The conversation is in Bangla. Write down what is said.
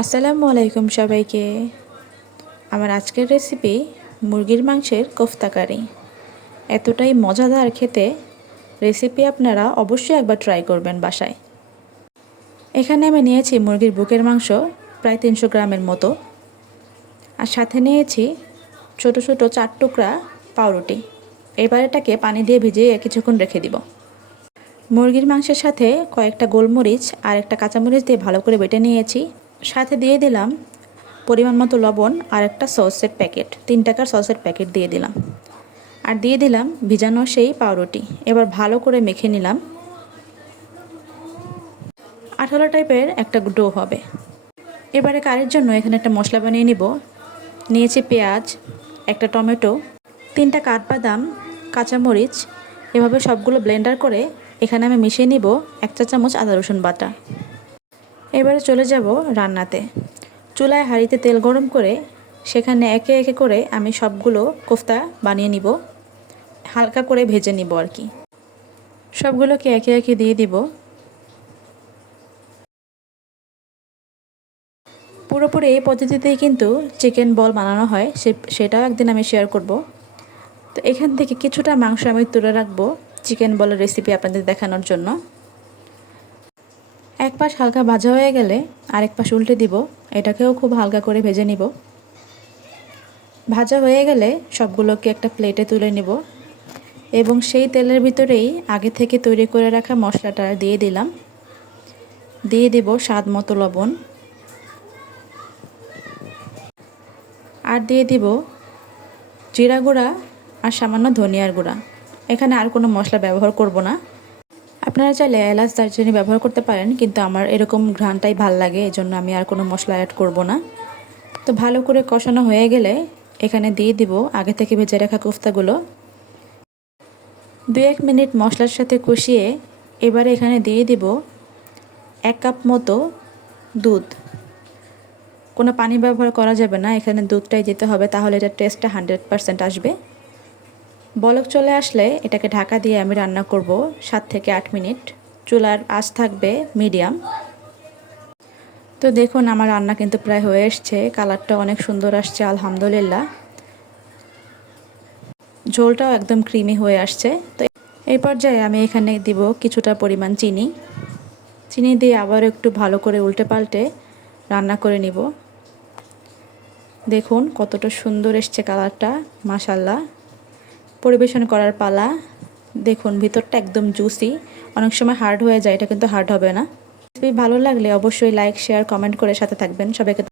আসসালামু আলাইকুম সবাইকে। আমার আজকের রেসিপি মুরগির মাংসের কোফতা কারি। এতটাই মজাদার খেতে, রেসিপি আপনারা অবশ্যই একবার ট্রাই করবেন বাসায়। এখানে আমি নিয়েছি মুরগির বুকের মাংস প্রায় 300 গ্রামের মতো, আর সাথে নিয়েছি ছোট ছোট 4 টুকরা পাউরুটি। এবার এটাকে পানি দিয়ে ভিজিয়ে কিছুক্ষণ রেখে দিব। মুরগির মাংসের সাথে কয়েকটা গোলমরিচ আর একটা কাঁচামরিচ দিয়ে ভালো করে বেটে নিয়েছি। সাথে দিয়ে দিলাম পরিমাণ মতো লবণ আর একটা সসের প্যাকেট, 3 টাকার সসের প্যাকেট দিয়ে দিলাম, আর দিয়ে দিলাম ভিজানো সেই পাউরুটি। এবার ভালো করে মেখে নিলাম। আঠালো টাইপের একটা ডো হবে। এবারে কারির জন্য এখানে একটা মশলা বানিয়ে নিব। নিয়েছি পেঁয়াজ, একটা টমেটো, 3টা কাঠবাদাম, কাঁচামরিচ। এভাবে সবগুলো ব্লেন্ডার করে এখানে আমি মিশিয়ে নিব 1 চা চামচ আদা রসুন বাটা। এবারে চলে যাব রান্নাতে। চুলায় হাঁড়িতে তেল গরম করে সেখানে একে একে করে আমি সবগুলো কোফতা বানিয়ে নিব, হালকা করে ভেজে নিব আর কি। সবগুলোকে একে একে দিয়ে দিব। পুরোপুরি এই পদ্ধতিতেই কিন্তু চিকেন বল বানানো হয়, সেটাও একদিন আমি শেয়ার করব। তো এখান থেকে কিছুটা মাংস আমি তুলে রাখবো চিকেন বলের রেসিপি আপনাদের দেখানোর জন্য। এক পাশ হালকা ভাজা হয়ে গেলে আরেক পাশ উল্টে দিব। এটাকেও খুব হালকা করে ভেজে নিব। ভাজা হয়ে গেলে সবগুলোকে একটা প্লেটে তুলে নিব এবং সেই তেলের ভিতরেই আগে থেকে তৈরি করে রাখা মশলাটা দিয়ে দিলাম। দিয়ে দেব স্বাদ মতো লবণ, আর দিয়ে দিব জিরা গুঁড়া আর সামান্য ধনিয়ার গুঁড়া। এখানে আর কোনো মশলা ব্যবহার করব না। আপনারা চাইলে এলাচ দারচিনি ব্যবহার করতে পারেন, কিন্তু আমার এরকম ঘ্রাণটাই ভাল লাগে, এজন্য আমি আর কোনো মশলা অ্যাড করব না। তো ভালো করে কষানো হয়ে গেলে এখানে দিয়ে দিব আগে থেকে ভেজে রাখা কোফতাগুলো। 2-1 মিনিট মশলার সাথে কষিয়ে এবারে এখানে দিয়ে দিব 1 কাপ মতো দুধ। কোনো পানি ব্যবহার করা যাবে না, এখানে দুধটাই দিতে হবে, তাহলে এটার টেস্টটা 100% আসবে। বলক চলে আসলে এটাকে ঢাকা দিয়ে আমি রান্না করব 7 থেকে 8 মিনিট। চুলার আঁচ থাকবে মিডিয়াম। তো দেখুন আমার রান্না কিন্তু প্রায় হয়ে এসছে, কালারটা অনেক সুন্দর আসছে আলহামদুলিল্লাহ। ঝোলটাও একদম ক্রিমি হয়ে আসছে। তো এই পর্যায়ে আমি এখানে দিব কিছুটা পরিমাণ চিনি। চিনি দিয়ে আবার একটু ভালো করে উল্টে পাল্টে রান্না করে নিব। দেখুন কতটা সুন্দর এসছে কালারটা, মাশাআল্লাহ। পরিবেশন করার পালা। দেখুন ভিতরটা একদম জুসি, অনেক সময় হার্ড হয়ে যায়, এটা কিন্তু হার্ড হবে না। ভালো লাগলে অবশ্যই লাইক, শেয়ার, কমেন্ট করে সাথে থাকবেন। সবাইকে